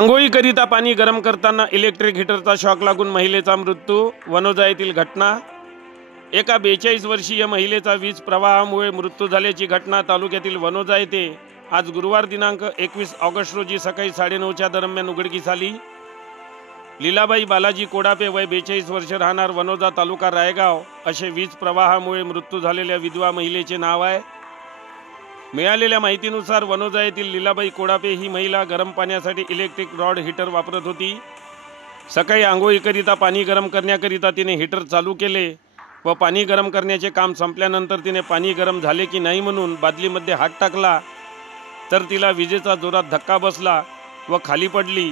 आंघोळीकरिता पाणी गरम करताना इलेक्ट्रिक हीटरचा शॉक लागून महिलेचा मृत्यू। वनोजा येथील घटना। एका 42 वर्षीय महिलेचा वीज प्रवाहामुळे मृत्यू झाल्याची घटना तालुक्यातील वनोजा येथे आज गुरुवार दिनांक 21 ऑगस्ट रोजी सकाळी 9:30च्या दरम्यान उघडकीस आली। लीलाबाई बालाजी कोडापे वय 42 वर्ष, राहणार वनोजा, तालुका रायगाव असे वीज प्रवाहामुळे मृत्यू झालेल्या विधवा महिलेचे नाव आहे। मिळालेल्या माहितीनुसार वनोजा येथील लीलाबाई कोडापे ही महिला गरम पाण्यासाठी इलेक्ट्रिक रॉड हीटर वापरत होती। सकाळी आंघोळीकरिता पाणी गरम करण्याकरिता तिने हीटर चालू केले व पाणी गरम करण्याचे काम संपल्यानंतर तिने पाणी गरम झाले की नाही म्हणून बादलीमध्ये हात टाकला तर तिला विजेचा जोरात धक्का बसला व खाली पडली।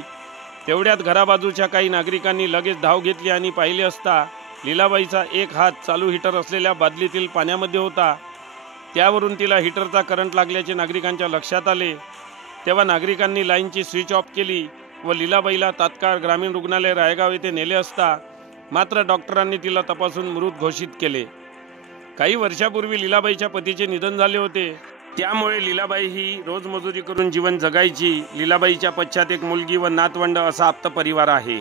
तेवढ्यात घराबाजूच्या काही नागरिकांनी लगेच धाव घेतली आणि पाहिले असता लीलाबाईचा एक हात चालू हीटर असलेल्या बादलीतील पाण्यामध्ये होता। त्यावरून तिला हीटरचा करंट लागल्याचे नागरिकांच्या लक्षात आले। तेव्हा नागरिकांनी लाईनची स्विच ऑफ केली व लीलाबाईला तात्काळ ग्रामीण रुग्णालय रायगाव येथे नेले असता मात्र डॉक्टरांनी तिला तपासून मृत घोषित केले। काही वर्षापूर्वी लीलाबाईच्या पतीचे निधन झाले होते, त्यामुळे लीलाबाई ही रोजमजुरी करून जीवन जगायची। लीलाबाईच्या पश्चात एक मुलगी व नातवंड असा आप्त परिवार आहे।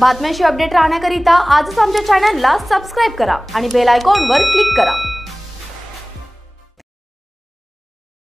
बातम्यांशी अपडेट राहण्याकरिता आजच आमच्या चॅनलला सबस्क्राइब करा आणि बेल आयकॉनवर क्लिक करा।